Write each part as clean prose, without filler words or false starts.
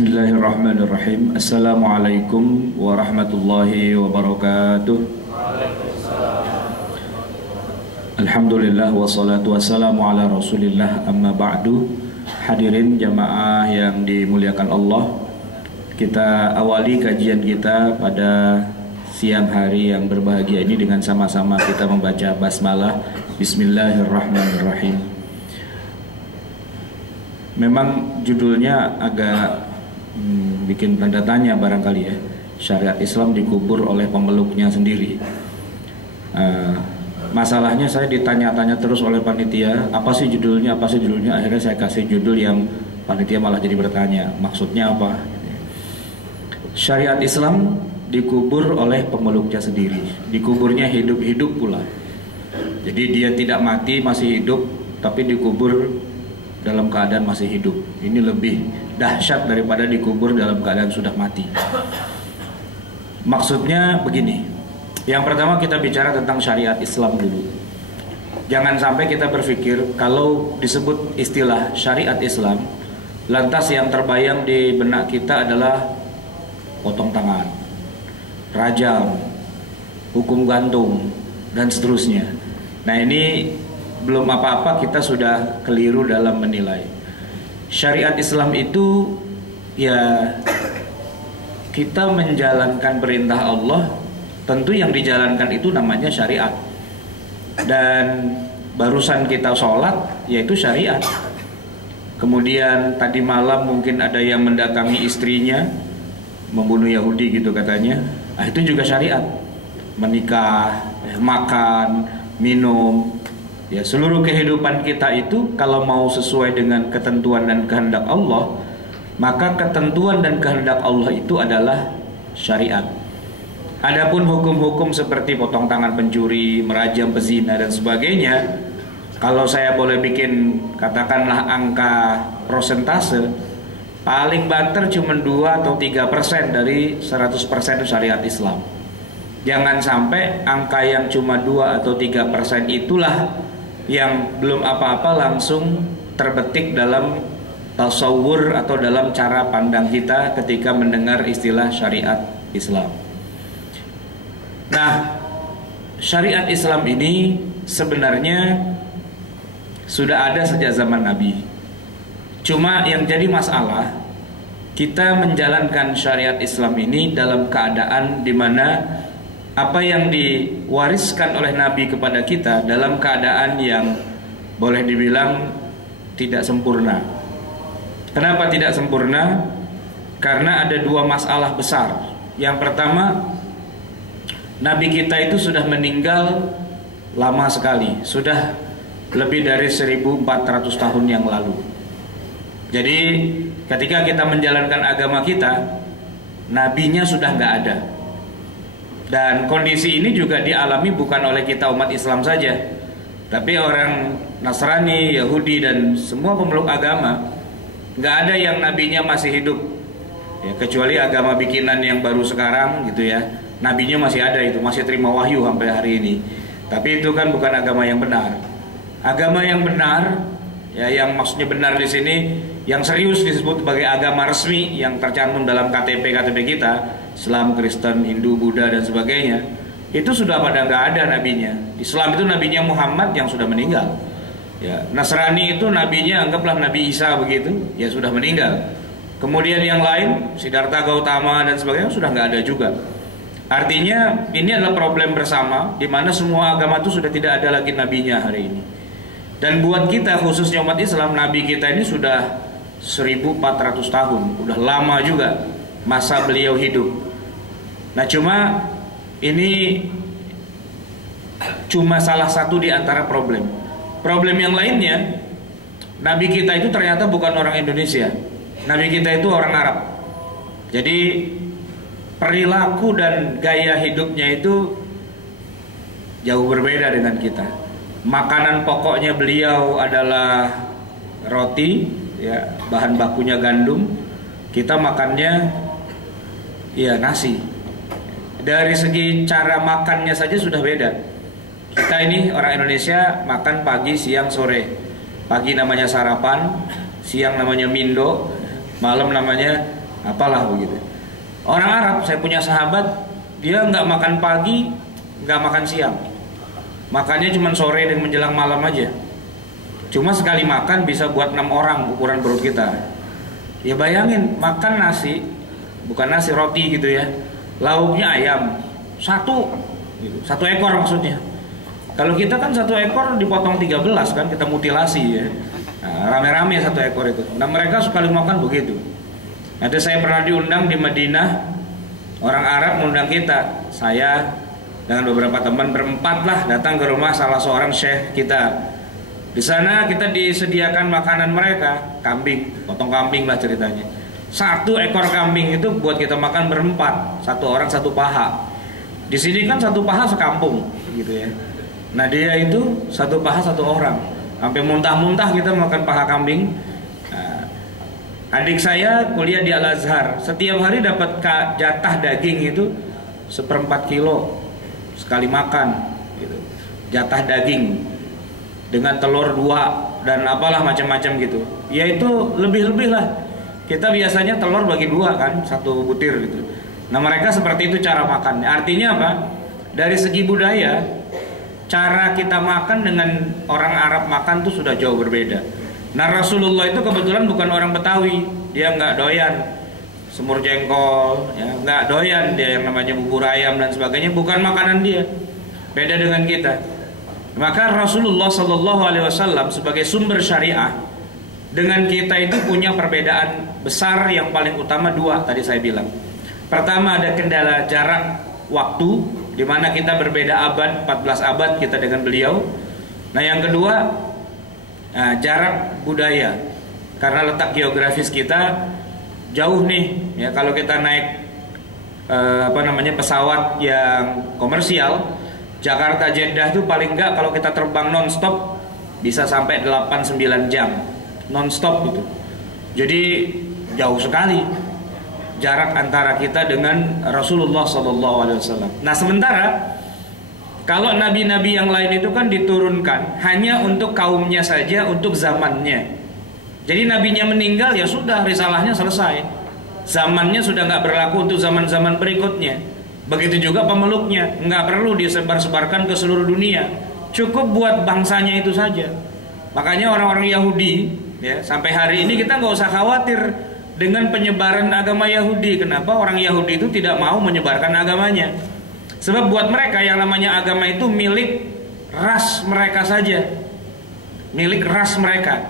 Bismillahirrahmanirrahim. Assalamualaikum warahmatullahi wabarakatuh. Alhamdulillah wassalatu wassalamu ala rasulillah amma ba'du. Hadirin jamaah yang dimuliakan Allah, kita awali kajian kita pada siang hari yang berbahagia ini dengan sama-sama kita membaca basmalah. Bismillahirrahmanirrahim. Memang judulnya agak bikin tanda tanya barangkali ya. Syariat Islam dikubur oleh pemeluknya sendiri. Masalahnya saya ditanya-tanya terus oleh panitia, apa sih judulnya, apa sih judulnya. Akhirnya saya kasih judul yang panitia malah jadi bertanya, maksudnya apa? Syariat Islam dikubur oleh pemeluknya sendiri. Dikuburnya hidup-hidup pula. Jadi dia tidak mati, masih hidup, tapi dikubur dalam keadaan masih hidup. Ini lebih dahsyat daripada dikubur dalam keadaan sudah mati. Maksudnya begini. Yang pertama kita bicara tentang syariat Islam dulu. Jangan sampai kita berpikir kalau disebut istilah syariat Islam, lantas yang terbayang di benak kita adalah potong tangan, rajam, hukum gantung, dan seterusnya. Nah, ini belum apa-apa kita sudah keliru dalam menilai. Syariat Islam itu ya kita menjalankan perintah Allah, tentu yang dijalankan itu namanya syariat. Dan barusan kita sholat yaitu syariat. Kemudian tadi malam mungkin ada yang mendatangi istrinya, membunuh Yahudi gitu katanya. Nah, itu juga syariat. Menikah, makan, minum. Ya, seluruh kehidupan kita itu kalau mau sesuai dengan ketentuan dan kehendak Allah, maka ketentuan dan kehendak Allah itu adalah syariat. Adapun hukum-hukum seperti potong tangan pencuri, merajam pezina dan sebagainya, kalau saya boleh bikin katakanlah angka prosentase, paling banter cuma 2 atau 3% dari 100% syariat Islam. Jangan sampai angka yang cuma 2 atau 3% itulah yang belum apa-apa langsung terbetik dalam tasawur atau dalam cara pandang kita ketika mendengar istilah syariat Islam. Nah, syariat Islam ini sebenarnya sudah ada sejak zaman Nabi. Cuma yang jadi masalah, kita menjalankan syariat Islam ini dalam keadaan di mana apa yang diwariskan oleh Nabi kepada kita dalam keadaan yang boleh dibilang tidak sempurna. Kenapa tidak sempurna? Karena ada 2 masalah besar. Yang pertama, Nabi kita itu sudah meninggal lama sekali, sudah lebih dari 1400 tahun yang lalu. Jadi ketika kita menjalankan agama kita, nabinya sudah nggak ada. Dan kondisi ini juga dialami bukan oleh kita umat Islam saja, tapi orang Nasrani, Yahudi dan semua pemeluk agama, nggak ada yang nabinya masih hidup ya, kecuali agama bikinan yang baru sekarang gitu ya. Nabinya masih ada, itu masih terima wahyu sampai hari ini. Tapi itu kan bukan agama yang benar. Agama yang benar ya, yang maksudnya benar di sini, yang serius disebut sebagai agama resmi yang tercantum dalam KTP kita, Islam, Kristen, Hindu, Buddha dan sebagainya, itu sudah pada nggak ada nabinya. Islam itu nabinya Muhammad yang sudah meninggal. Ya, Nasrani itu nabinya anggaplah Nabi Isa begitu, ya sudah meninggal. Kemudian yang lain, Siddhartha Gautama dan sebagainya sudah nggak ada juga. Artinya ini adalah problem bersama di mana semua agama itu sudah tidak ada lagi nabinya hari ini. Dan buat kita khususnya umat Islam, nabi kita ini sudah 1400 tahun, udah lama juga masa beliau hidup. Nah, cuma ini cuma salah satu di antara problem. Problem yang lainnya, nabi kita itu ternyata bukan orang Indonesia. Nabi kita itu orang Arab. Jadi perilaku dan gaya hidupnya itu jauh berbeda dengan kita. Makanan pokoknya beliau adalah roti, ya, bahan bakunya gandum. Kita makannya ya nasi. Dari segi cara makannya saja sudah beda. Kita ini orang Indonesia makan pagi, siang, sore. Pagi namanya sarapan, siang namanya mindo, malam namanya apalah begitu. Orang Arab, saya punya sahabat, dia nggak makan pagi, nggak makan siang, makannya cuma sore dan menjelang malam aja. Cuma sekali makan bisa buat 6 orang ukuran perut kita. Ya bayangin, makan nasi, bukan nasi, roti gitu ya, lauknya ayam satu gitu. 1 ekor maksudnya. Kalau kita kan 1 ekor dipotong 13 kan, kita mutilasi ya. Nah, rame-rame 1 ekor itu. Nah mereka sekali makan begitu. Ada saya pernah diundang di Madinah, orang Arab mengundang kita, saya dengan beberapa teman berempat lah datang ke rumah salah seorang syekh kita. Di sana kita disediakan makanan mereka, kambing, potong kambing lah ceritanya. 1 ekor kambing itu buat kita makan berempat, 1 orang 1 paha. Di sini kan 1 paha sekampung, gitu ya. Nah dia itu 1 paha 1 orang, sampai muntah-muntah kita makan paha kambing. Adik saya kuliah di Al-Azhar, setiap hari dapat jatah daging itu 1/4 kilo sekali makan gitu. Jatah daging dengan telur 2 dan apalah macam-macam gitu. Ya itu lebih-lebih lah. Kita biasanya telur bagi 2 kan, 1 butir gitu. Nah mereka seperti itu cara makan. Artinya apa? Dari segi budaya, cara kita makan dengan orang Arab makan tuh sudah jauh berbeda. Nah Rasulullah itu kebetulan bukan orang Betawi, dia nggak doyan semur jengkol, ya, nggak doyan dia yang namanya bubur ayam dan sebagainya, bukan makanan dia. Beda dengan kita. Maka Rasulullah Shallallahu Alaihi Wasallam sebagai sumber syariah dengan kita itu punya perbedaan besar yang paling utama 2 tadi saya bilang. Pertama ada kendala jarak waktu, di mana kita berbeda abad, 14 abad kita dengan beliau. Nah yang kedua, jarak budaya, karena letak geografis kita jauh nih ya. Kalau kita naik pesawat yang komersial, Jakarta Jeddah itu paling enggak kalau kita terbang non-stop bisa sampai 8-9 jam non-stop gitu. Jadi jauh sekali jarak antara kita dengan Rasulullah SAW. Nah sementara kalau nabi-nabi yang lain itu kan diturunkan hanya untuk kaumnya saja, untuk zamannya. Jadi nabinya meninggal ya sudah, risalahnya selesai. Zamannya sudah nggak berlaku untuk zaman-zaman berikutnya. Begitu juga pemeluknya, nggak perlu disebar-sebarkan ke seluruh dunia. Cukup buat bangsanya itu saja. Makanya orang-orang Yahudi, ya sampai hari ini kita nggak usah khawatir dengan penyebaran agama Yahudi. Kenapa? Orang Yahudi itu tidak mau menyebarkan agamanya. Sebab buat mereka yang namanya agama itu milik ras mereka saja, milik ras mereka.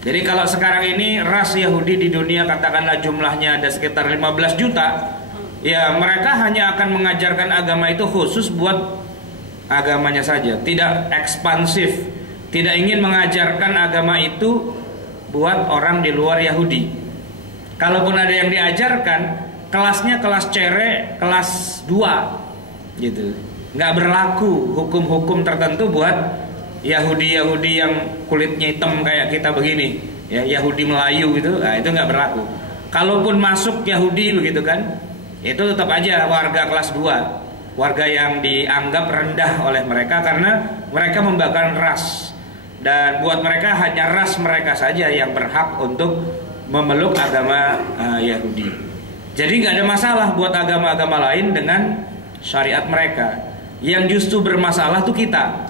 Jadi kalau sekarang ini ras Yahudi di dunia katakanlah jumlahnya ada sekitar 15 juta, ya mereka hanya akan mengajarkan agama itu khusus buat agamanya saja, tidak ekspansif, tidak ingin mengajarkan agama itu buat orang di luar Yahudi. Kalaupun ada yang diajarkan, kelasnya kelas cere, kelas 2 gitu, nggak berlaku hukum-hukum tertentu buat Yahudi-Yahudi yang kulitnya hitam kayak kita begini, ya Yahudi Melayu gitu, nah itu nggak berlaku. Kalaupun masuk Yahudi begitu kan, itu tetap aja warga kelas 2, warga yang dianggap rendah oleh mereka karena mereka membakar ras, dan buat mereka hanya ras mereka saja yang berhak untuk memeluk agama Yahudi. Jadi nggak ada masalah buat agama-agama lain dengan syariat mereka. Yang justru bermasalah tuh kita.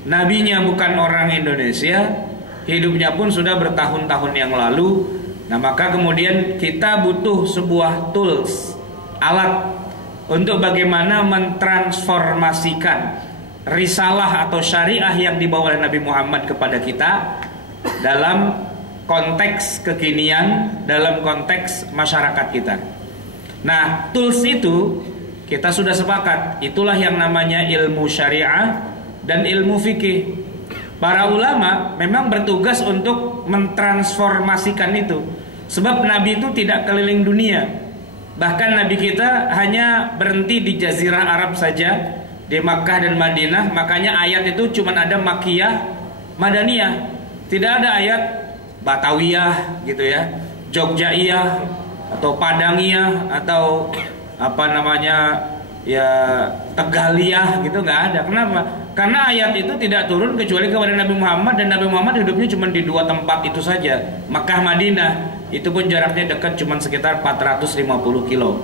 Nabinya bukan orang Indonesia, hidupnya pun sudah bertahun-tahun yang lalu. Nah maka kemudian kita butuh sebuah tools, alat untuk bagaimana mentransformasikan risalah atau syariah yang dibawa oleh Nabi Muhammad kepada kita dalam konteks kekinian, dalam konteks masyarakat kita. Nah tools itu kita sudah sepakat, itulah yang namanya ilmu syariah dan ilmu fikih. Para ulama memang bertugas untuk mentransformasikan itu. Sebab Nabi itu tidak keliling dunia. Bahkan Nabi kita hanya berhenti di Jazirah Arab saja, di Makkah dan Madinah. Makanya ayat itu cuma ada Makkiyah, Madaniyah. Tidak ada ayat Batawiyah gitu ya, Jogjaiyah atau Padangiyah atau apa namanya ya Tegaliyah gitu, nggak ada. Kenapa? Karena ayat itu tidak turun kecuali kepada Nabi Muhammad, dan Nabi Muhammad hidupnya cuma di 2 tempat itu saja, Makkah Madinah. itu pun jaraknya dekat, cuma sekitar 450 kilo.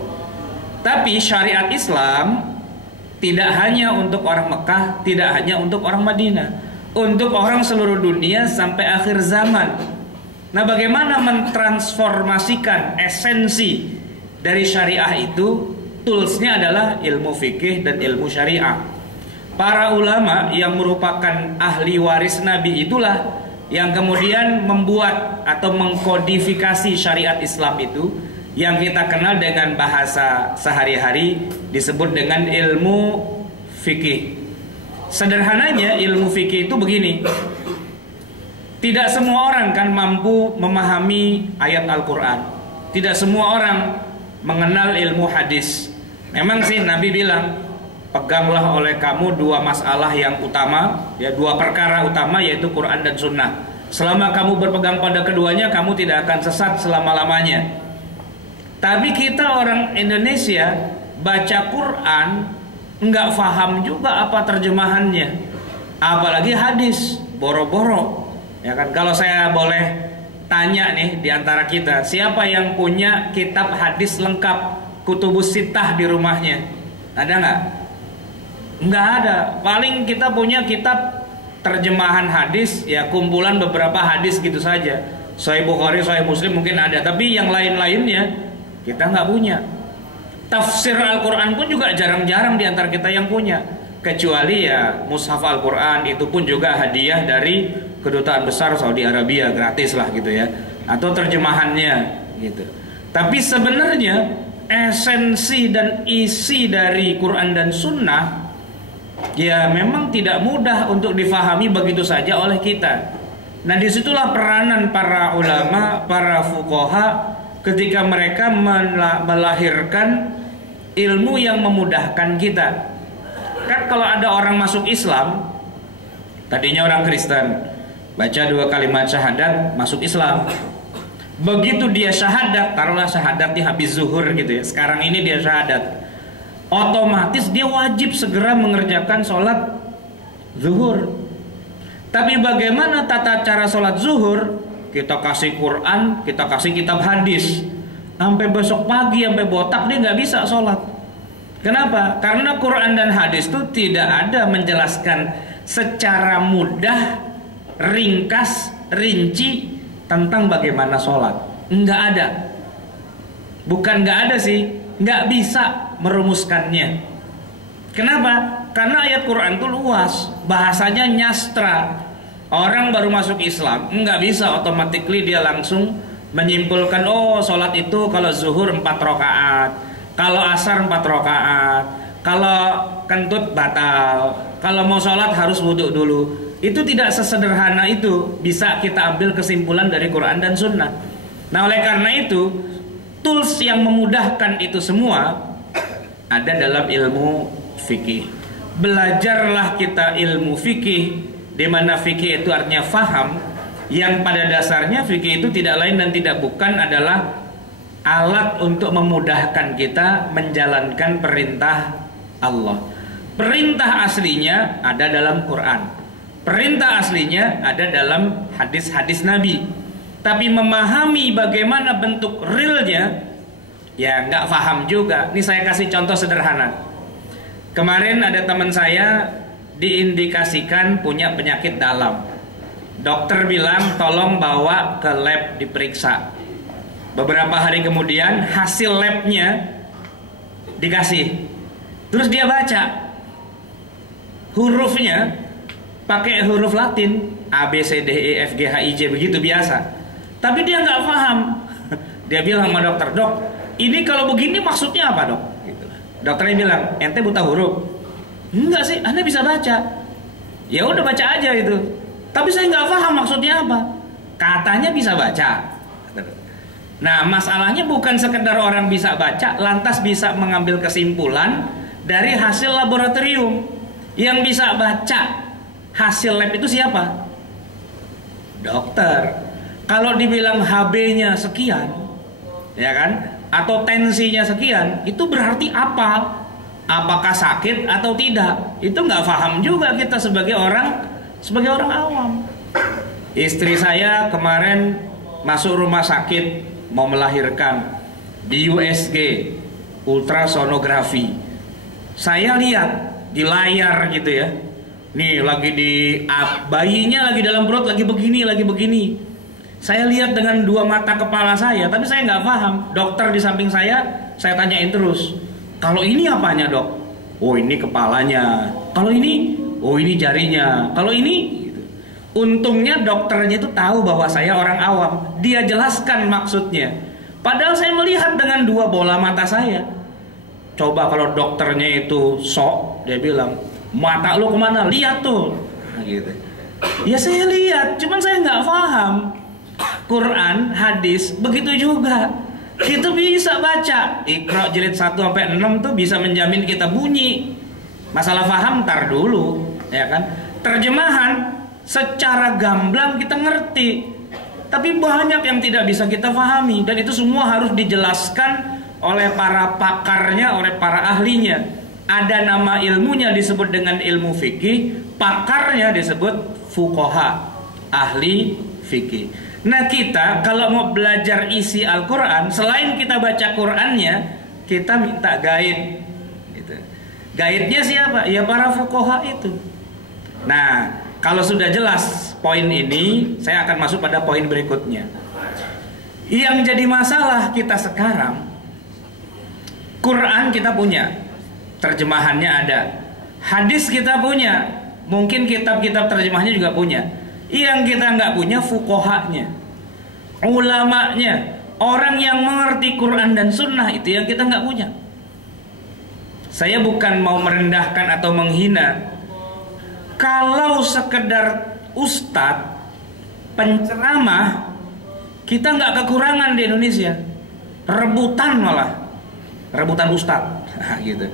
Tapi syariat Islam tidak hanya untuk orang Mekah, tidak hanya untuk orang Madinah, untuk orang seluruh dunia sampai akhir zaman. Nah, bagaimana mentransformasikan esensi dari syariah itu? Toolsnya adalah ilmu fikih dan ilmu syariah. Para ulama yang merupakan ahli waris Nabi itulah yang kemudian membuat atau mengkodifikasi syariat Islam itu, yang kita kenal dengan bahasa sehari-hari disebut dengan ilmu fikih. Sederhananya ilmu fikih itu begini. Tidak semua orang kan mampu memahami ayat Al-Quran. Tidak semua orang mengenal ilmu hadis. Memang sih Nabi bilang, peganglah oleh kamu dua masalah yang utama, ya, dua perkara utama, yaitu Quran dan Sunnah. Selama kamu berpegang pada keduanya, kamu tidak akan sesat selama-lamanya. Tapi kita orang Indonesia baca Quran nggak paham juga apa terjemahannya, apalagi hadis, boro-boro. Ya kan, kalau saya boleh tanya nih di antara kita, siapa yang punya kitab hadis lengkap Kutubus Sittah di rumahnya? Ada nggak? Nggak ada. Paling kita punya kitab terjemahan hadis, ya kumpulan beberapa hadis gitu saja. Sahih Bukhari, Sahih Muslim mungkin ada, tapi yang lain-lainnya kita nggak punya. Tafsir Al-Quran pun juga jarang-jarang di antara kita yang punya, kecuali ya Mushaf Al-Quran, itu pun juga hadiah dari Kedutaan Besar Saudi Arabia, gratis lah gitu ya, atau terjemahannya gitu. Tapi sebenarnya esensi dan isi dari Quran dan Sunnah ya memang tidak mudah untuk difahami begitu saja oleh kita. Nah, disitulah peranan para ulama, para fuqaha ketika mereka melahirkan ilmu yang memudahkan kita. Kan kalau ada orang masuk Islam, tadinya orang Kristen, baca 2 kalimat syahadat, masuk Islam. Begitu dia syahadat, taruhlah syahadatnya habis zuhur gitu ya, sekarang ini dia syahadat, otomatis dia wajib segera mengerjakan sholat zuhur. Tapi bagaimana tata cara sholat zuhur? Kita kasih Quran, kita kasih kitab hadis, sampai besok pagi, sampai botak dia nggak bisa sholat. Kenapa? Karena Quran dan hadis itu tidak ada menjelaskan secara mudah, ringkas, rinci tentang bagaimana sholat. Nggak ada. Bukan nggak ada sih, nggak bisa merumuskannya. Kenapa? Karena ayat Quran itu luas, bahasanya nyastra. Orang baru masuk Islam nggak bisa otomatically dia langsung menyimpulkan, oh sholat itu kalau zuhur 4 rakaat, kalau asar 4 rakaat, kalau kentut batal, kalau mau sholat harus wudhu dulu. Itu tidak sesederhana itu bisa kita ambil kesimpulan dari Quran dan Sunnah. Nah, oleh karena itu tools yang memudahkan itu semua ada dalam ilmu fikih. Belajarlah kita ilmu fikih, di mana fikih itu artinya faham, yang pada dasarnya fikih itu tidak lain dan tidak bukan adalah alat untuk memudahkan kita menjalankan perintah Allah. Perintah aslinya ada dalam Quran. Perintah aslinya ada dalam hadis-hadis Nabi. Tapi memahami bagaimana bentuk realnya, ya nggak paham juga. Ini saya kasih contoh sederhana. Kemarin ada teman saya diindikasikan punya penyakit dalam. Dokter bilang tolong bawa ke lab diperiksa. Beberapa hari kemudian hasil labnya dikasih. Terus dia baca hurufnya pakai huruf Latin, A, B, C, D, E, F, G, H, I, J, begitu biasa. Tapi dia nggak paham. Dia bilang sama dokter, dok, ini kalau begini maksudnya apa dok? Gitu. Dokternya bilang, ente buta huruf? Enggak sih, Anda bisa baca. Ya udah baca aja itu. Tapi saya nggak paham maksudnya apa. Katanya bisa baca. Nah, masalahnya bukan sekedar orang bisa baca, lantas bisa mengambil kesimpulan dari hasil laboratorium. Yang bisa baca hasil lab itu siapa? Dokter. Kalau dibilang HB-nya sekian, ya kan? Atau tensinya sekian, itu berarti apa? Apakah sakit atau tidak? Itu nggak paham juga kita sebagai orang awam. Istri saya kemarin masuk rumah sakit mau melahirkan di USG, ultrasonografi. Saya lihat di layar gitu ya, nih lagi bayinya lagi dalam perut lagi begini. Saya lihat dengan dua mata kepala saya, tapi saya nggak paham. Dokter di samping saya tanyain terus, kalau ini apanya dok? Oh ini kepalanya. Kalau ini, oh ini jarinya. Kalau ini, gitu. Untungnya dokternya itu tahu bahwa saya orang awam. Dia jelaskan maksudnya. Padahal saya melihat dengan dua bola mata saya. Coba kalau dokternya itu sok, dia bilang, mata lu kemana? Lihat tuh. Nah, gitu. Ya saya lihat, cuman saya nggak paham. Quran, hadis, begitu juga. Kita bisa baca Iqra jilid 1 sampai 6 tuh bisa menjamin kita bunyi. Masalah paham tar dulu, ya kan? Terjemahan secara gamblang kita ngerti. Tapi banyak yang tidak bisa kita pahami, dan itu semua harus dijelaskan oleh para pakarnya, oleh para ahlinya. Ada nama ilmunya disebut dengan ilmu fikih, pakarnya disebut fuqaha, ahli fikih. Nah kita kalau mau belajar isi Al-Quran, selain kita baca Qurannya, kita minta guide gitu. Guide-nya siapa? Ya para fuqaha itu. Nah kalau sudah jelas poin ini, saya akan masuk pada poin berikutnya. Yang jadi masalah kita sekarang, Quran kita punya, terjemahannya ada. Hadis kita punya, mungkin kitab-kitab terjemahnya juga punya. Yang kita nggak punya fuqahanya, ulamanya, orang yang mengerti Quran dan Sunnah, itu yang kita nggak punya. Saya bukan mau merendahkan atau menghina. Kalau sekedar ustadz, penceramah, kita nggak kekurangan di Indonesia. Rebutan malah, rebutan ustadz, gitu,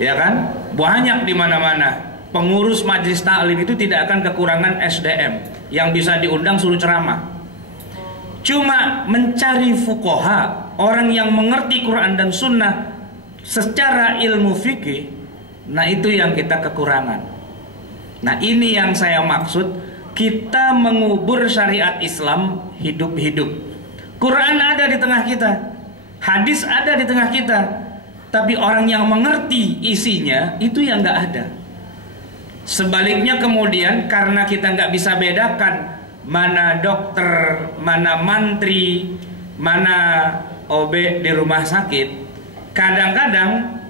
ya kan? Banyak di mana-mana. Pengurus majelis taklim itu tidak akan kekurangan SDM yang bisa diundang suruh ceramah. Cuma mencari fuqaha, orang yang mengerti Quran dan Sunnah secara ilmu fikih, nah itu yang kita kekurangan. Nah ini yang saya maksud, kita mengubur syariat Islam hidup-hidup. Quran ada di tengah kita, hadis ada di tengah kita, tapi orang yang mengerti isinya itu yang nggak ada. Sebaliknya kemudian karena kita nggak bisa bedakan mana dokter, mana mantri, mana OB di rumah sakit, kadang-kadang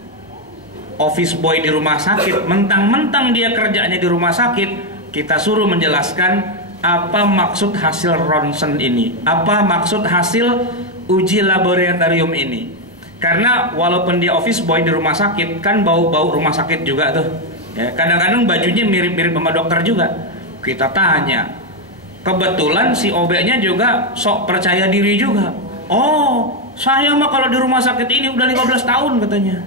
office boy di rumah sakit, mentang-mentang dia kerjanya di rumah sakit, kita suruh menjelaskan apa maksud hasil ronsen ini, apa maksud hasil uji laboratorium ini. Karena walaupun dia office boy di rumah sakit, kan bau-bau rumah sakit juga tuh. Ya, kadang-kadang bajunya mirip-mirip sama dokter juga. Kita tanya, kebetulan si OB-nya juga sok percaya diri juga. Oh, saya mah kalau di rumah sakit ini udah 15 tahun katanya.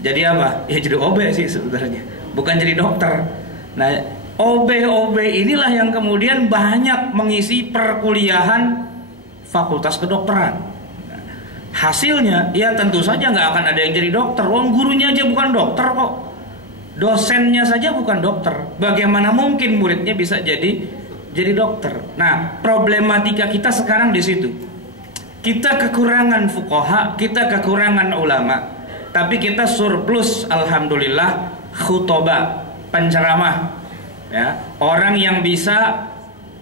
Jadi apa? Ya jadi OB sih sebenarnya, bukan jadi dokter. Nah, OB-OB inilah yang kemudian banyak mengisi perkuliahan fakultas kedokteran. Nah, hasilnya ya tentu saja nggak akan ada yang jadi dokter. Wong gurunya aja bukan dokter kok. Dosennya saja bukan dokter. Bagaimana mungkin muridnya bisa jadi dokter? Nah, problematika kita sekarang di situ. Kita kekurangan fuqaha, kita kekurangan ulama, tapi kita surplus alhamdulillah khutbah, penceramah. Ya, orang yang bisa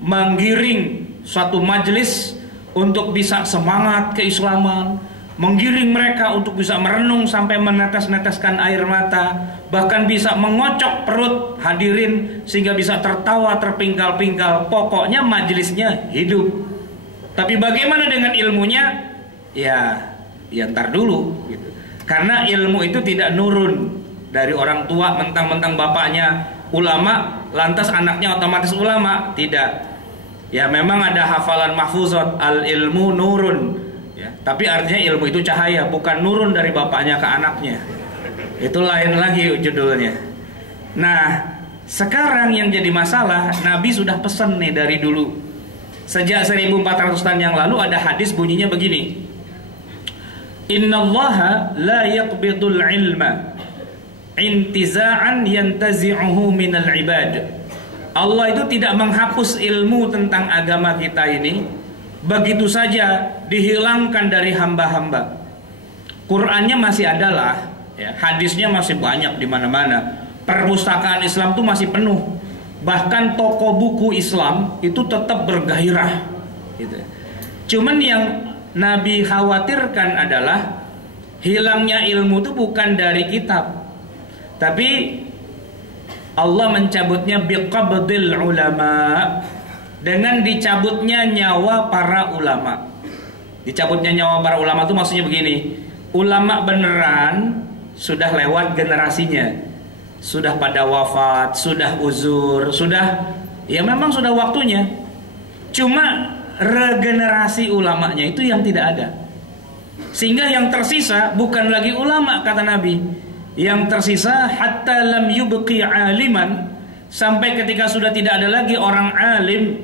menggiring suatu majelis untuk bisa semangat keislaman, menggiring mereka untuk bisa merenung sampai menetes-neteskan air mata, bahkan bisa mengocok perut hadirin sehingga bisa tertawa terpingkal-pingkal. Pokoknya majelisnya hidup. Tapi bagaimana dengan ilmunya? Ya ntar dulu gitu. Karena ilmu itu tidak nurun dari orang tua, mentang-mentang bapaknya ulama lantas anaknya otomatis ulama. Tidak. Ya memang ada hafalan mahfuzat, al ilmu nurun. Ya, tapi artinya ilmu itu cahaya, bukan nurun dari bapaknya ke anaknya. Itu lain lagi judulnya. Nah, sekarang yang jadi masalah, Nabi sudah pesan nih dari dulu. Sejak 1400 tahun yang lalu ada hadis bunyinya begini. Innallaha la yaqbidul ilma intiza'an yantazi'uhu minal ibad. Allah itu tidak menghapus ilmu tentang agama kita ini begitu saja dihilangkan dari hamba-hamba. Qurannya masih adalah, ya, hadisnya masih banyak di mana-mana. Perpustakaan Islam itu masih penuh. Bahkan toko buku Islam itu tetap bergairah, gitu. Cuman yang Nabi khawatirkan adalah hilangnya ilmu itu bukan dari kitab, tapi Allah mencabutnya biqabdil ulama, dengan dicabutnya nyawa para ulama. Dicabutnya nyawa para ulama itu maksudnya begini, ulama beneran sudah lewat generasinya, sudah pada wafat, sudah uzur, sudah, ya memang sudah waktunya. Cuma regenerasi ulamanya itu yang tidak ada, sehingga yang tersisa bukan lagi ulama, kata Nabi. Yang tersisa hatta lam yubqi aliman, sampai ketika sudah tidak ada lagi orang alim.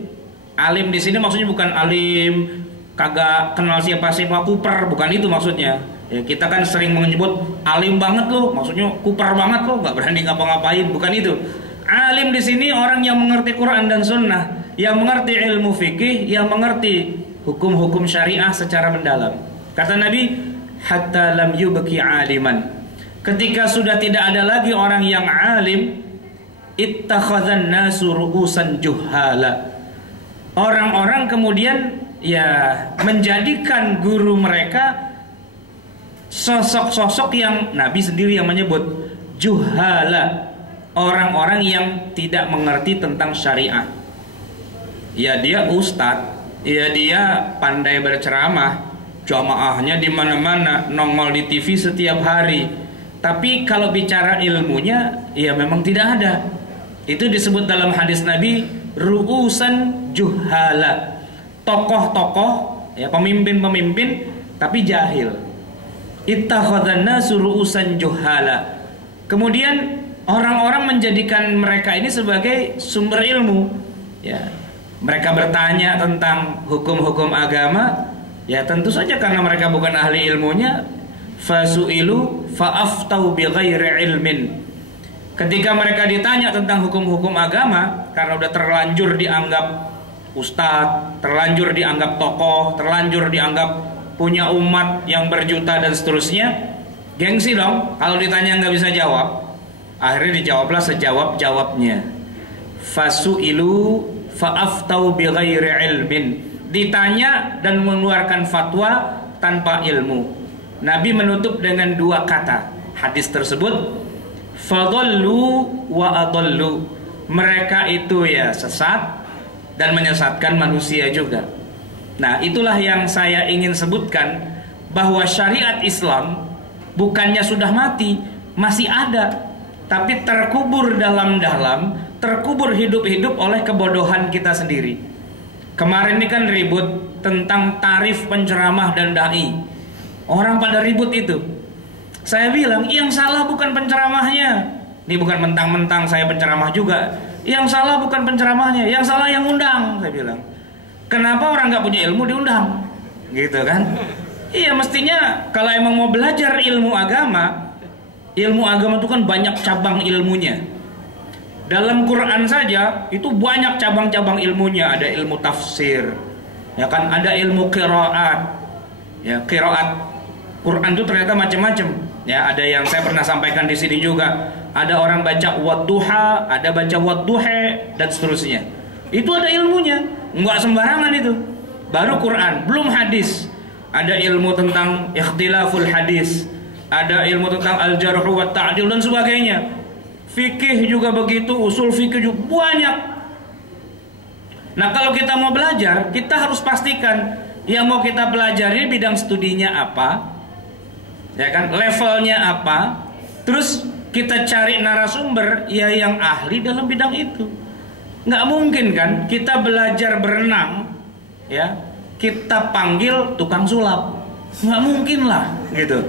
Alim di sini maksudnya bukan alim kagak kenal siapa-siapa, kuper, bukan itu maksudnya. Ya, kita kan sering menyebut alim banget loh, maksudnya kuper banget loh, nggak berani ngapa-ngapain, bukan itu. Alim di sini orang yang mengerti Quran dan Sunnah, yang mengerti ilmu fikih, yang mengerti hukum-hukum syariah secara mendalam. Kata Nabi, hatta lam yubqi aliman. Ketika sudah tidak ada lagi orang yang alim, ittakhadhan nasu ru'usan juhala. Orang-orang kemudian ya menjadikan guru mereka sosok-sosok yang Nabi sendiri yang menyebut juhala, orang-orang yang tidak mengerti tentang syariah. Ya dia ustadz, ya dia pandai berceramah, jamaahnya di mana-mana, nongol di TV setiap hari. Tapi kalau bicara ilmunya, ya memang tidak ada. Itu disebut dalam hadis Nabi, ru'usan juhala. Tokoh-tokoh, ya pemimpin-pemimpin, tapi jahil. Ittakhadhan nasu ru'usan juhala. Kemudian orang-orang menjadikan mereka ini sebagai sumber ilmu. Ya, mereka bertanya tentang hukum-hukum agama, ya tentu saja karena mereka bukan ahli ilmunya. Fasu'ilu fa'aftau bighairi ilmin. Ketika mereka ditanya tentang hukum-hukum agama, karena udah terlanjur dianggap ustadz, terlanjur dianggap tokoh, terlanjur dianggap punya umat yang berjuta dan seterusnya, gengsi dong kalau ditanya nggak bisa jawab. Akhirnya dijawablah sejawab-jawabnya. Fasu'ilu fa'aftau bighairi ilmin. Ditanya dan mengeluarkan fatwa tanpa ilmu. Nabi menutup dengan dua kata hadis tersebut, fadallu wa adallu. Mereka itu ya sesat dan menyesatkan manusia juga. Nah, itulah yang saya ingin sebutkan, bahwa syariat Islam bukannya sudah mati, masih ada, tapi terkubur dalam-dalam, terkubur hidup-hidup oleh kebodohan kita sendiri. Kemarin ini kan ribut tentang tarif penceramah dan dai. Orang pada ribut itu. Saya bilang, yang salah bukan penceramahnya. Ini bukan mentang-mentang saya penceramah juga. Yang salah bukan penceramahnya, yang salah yang undang, saya bilang. Kenapa orang nggak punya ilmu diundang? Gitu kan? Iya, mestinya kalau emang mau belajar ilmu agama itu kan banyak cabang ilmunya. Dalam Quran saja itu banyak cabang-cabang ilmunya. Ada ilmu tafsir, ya kan? Ada ilmu qiraat. Ya, qiraat Quran itu ternyata macam-macam. Ya, ada yang saya pernah sampaikan di sini juga. Ada orang baca wadduha, ada baca wadduhe, dan seterusnya. Itu ada ilmunya, nggak sembarangan itu. Baru Quran, belum hadis. Ada ilmu tentang ikhtilaful hadis, ada ilmu tentang al-jarh wa ta'dil dan sebagainya. Fikih juga begitu, usul fikih juga banyak. Nah, kalau kita mau belajar, kita harus pastikan yang mau kita pelajari bidang studinya apa, ya kan, levelnya apa. Terus kita cari narasumber ya yang ahli dalam bidang itu. Nggak mungkin kan kita belajar berenang, ya kita panggil tukang sulap, nggak mungkin lah gitu.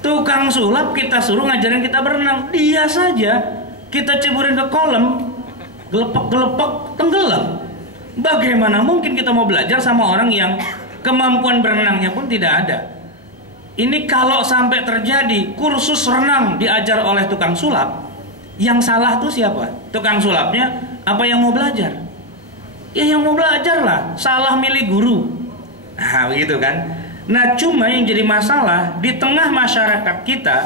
Tukang sulap kita suruh ngajarin kita berenang, dia saja kita ceburin ke kolam, gelepek-gelepek tenggelam. Bagaimana mungkin kita mau belajar sama orang yang kemampuan berenangnya pun tidak ada? Ini kalau sampai terjadi kursus renang diajar oleh tukang sulap, yang salah tuh siapa? Tukang sulapnya apa yang mau belajar? Ya yang mau belajar lah, salah milih guru. Nah, begitu kan. Nah, cuma yang jadi masalah di tengah masyarakat kita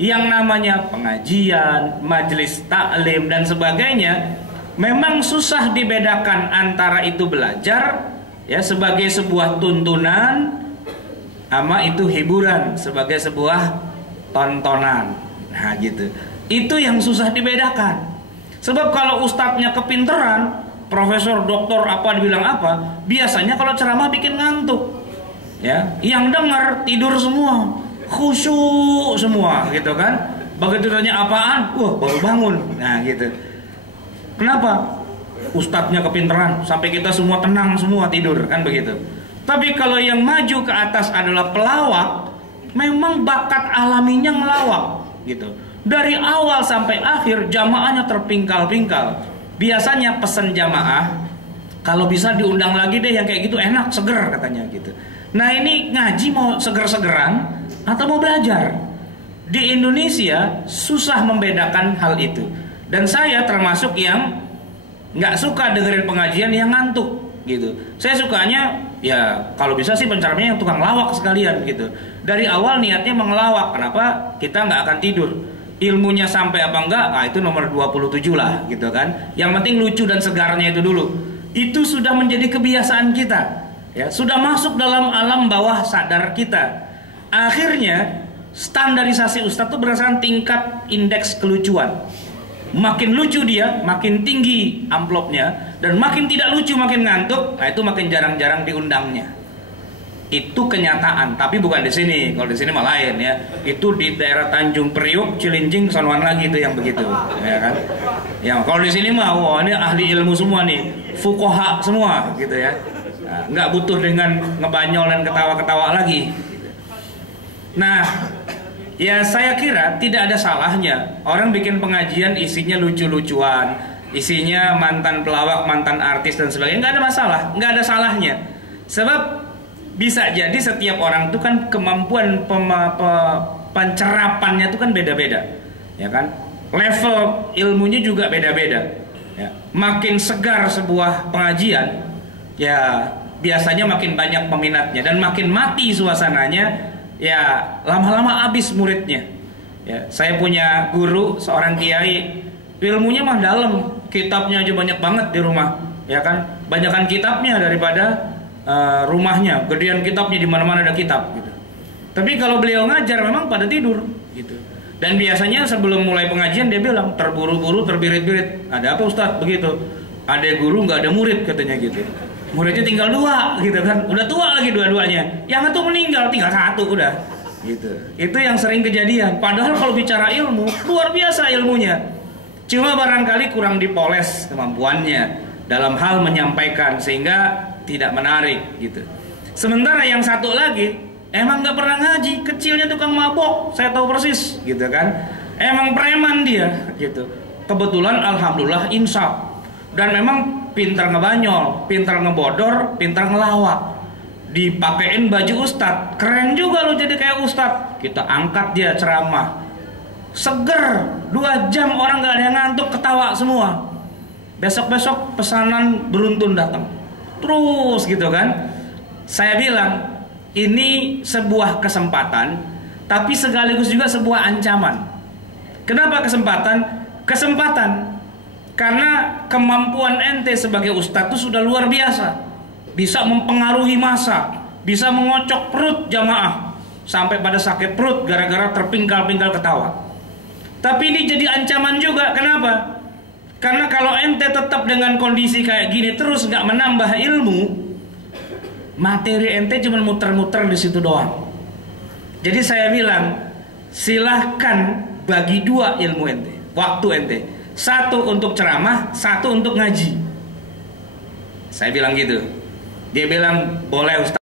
yang namanya pengajian, majelis taklim dan sebagainya, memang susah dibedakan antara itu belajar ya sebagai sebuah tuntunan sama itu hiburan sebagai sebuah tontonan. Nah, gitu. Itu yang susah dibedakan. Sebab kalau ustadznya kepinteran, profesor, doktor apa dibilang apa, biasanya kalau ceramah bikin ngantuk. Ya, yang dengar tidur semua, khusyuk semua gitu kan. Begitu tanya apaan, wah baru bangun. Nah, gitu. Kenapa? Ustadznya kepinteran sampai kita semua tenang semua tidur kan begitu. Tapi kalau yang maju ke atas adalah pelawak, memang bakat alaminya ngelawak gitu. Dari awal sampai akhir jamaahnya terpingkal-pingkal. Biasanya pesan jamaah, kalau bisa diundang lagi deh yang kayak gitu, enak, seger katanya gitu. Nah, ini ngaji mau seger-segeran atau mau belajar? Di Indonesia susah membedakan hal itu. Dan saya termasuk yang nggak suka dengerin pengajian yang ngantuk gitu. Saya sukanya ya kalau bisa sih penceramahnya yang tukang lawak sekalian gitu. Dari awal niatnya mengelawak. Kenapa? Kita nggak akan tidur. Ilmunya sampai apa enggak, itu nomor 27 lah gitu kan. Yang penting lucu dan segarnya itu dulu. Itu sudah menjadi kebiasaan kita. Ya, sudah masuk dalam alam bawah sadar kita. Akhirnya standarisasi ustadz itu berdasarkan tingkat indeks kelucuan. Makin lucu dia, makin tinggi amplopnya, dan makin tidak lucu, makin ngantuk. Nah, itu makin jarang-jarang diundangnya. Itu kenyataan, tapi bukan di sini. Kalau di sini mah lain ya. Itu di daerah Tanjung Priuk, Cilincing, sonoan lagi itu yang begitu, ya kan? Yang kalau di sini mah, wah ini ahli ilmu semua nih, fuqaha semua, gitu ya. Nah, nggak butuh dengan ngebanyol dan ketawa-ketawa lagi. Nah, ya saya kira tidak ada salahnya orang bikin pengajian isinya lucu-lucuan, isinya mantan pelawak, mantan artis dan sebagainya. Nggak ada masalah, nggak ada salahnya. Sebab bisa jadi setiap orang itu kan kemampuan pencerapannya itu kan beda-beda, ya kan? Level ilmunya juga beda-beda. Ya. Makin segar sebuah pengajian, ya biasanya makin banyak peminatnya dan makin mati suasananya, ya lama-lama habis muridnya. Ya, saya punya guru seorang kiai, ilmunya mah dalam, kitabnya aja banyak banget di rumah, ya kan? Banyakan kitabnya daripada rumahnya, gedean kitabnya, di mana-mana ada kitab gitu. Tapi kalau beliau ngajar memang pada tidur gitu. Dan biasanya sebelum mulai pengajian dia bilang terburu-buru, terbirit-birit. Ada apa Ustadz? Begitu. Ada guru nggak ada murid katanya gitu. Muridnya tinggal 2 gitu kan. Udah tua lagi dua-duanya. Yang satu meninggal, tinggal 1 udah. Gitu. Itu yang sering kejadian. Padahal kalau bicara ilmu, luar biasa ilmunya. Cuma barangkali kurang dipoles kemampuannya dalam hal menyampaikan sehingga tidak menarik gitu. Sementara yang satu lagi emang nggak pernah ngaji, kecilnya tukang mabok, saya tahu persis gitu kan. Emang preman dia gitu. Kebetulan alhamdulillah insaf. Dan memang pintar ngebanyol, pintar ngebodor, pintar ngelawak. Dipakein baju ustadz, keren juga lo jadi kayak ustadz. Kita angkat dia ceramah, seger, 2 jam orang nggak ada yang ngantuk, ketawa semua. Besok-besok pesanan beruntun datang terus gitu kan. Saya bilang ini sebuah kesempatan, tapi sekaligus juga sebuah ancaman. Kenapa kesempatan? Kesempatan karena kemampuan ente sebagai ustadz itu sudah luar biasa, bisa mempengaruhi massa, bisa mengocok perut jamaah sampai pada sakit perut gara-gara terpingkal-pingkal ketawa. Tapi ini jadi ancaman juga. Kenapa? Karena kalau ente tetap dengan kondisi kayak gini terus nggak menambah ilmu, materi ente cuma muter-muter di situ doang. Jadi saya bilang silahkan bagi 2 ilmu ente, waktu ente. 1 untuk ceramah, 1 untuk ngaji. Saya bilang gitu. Dia bilang boleh Ustaz.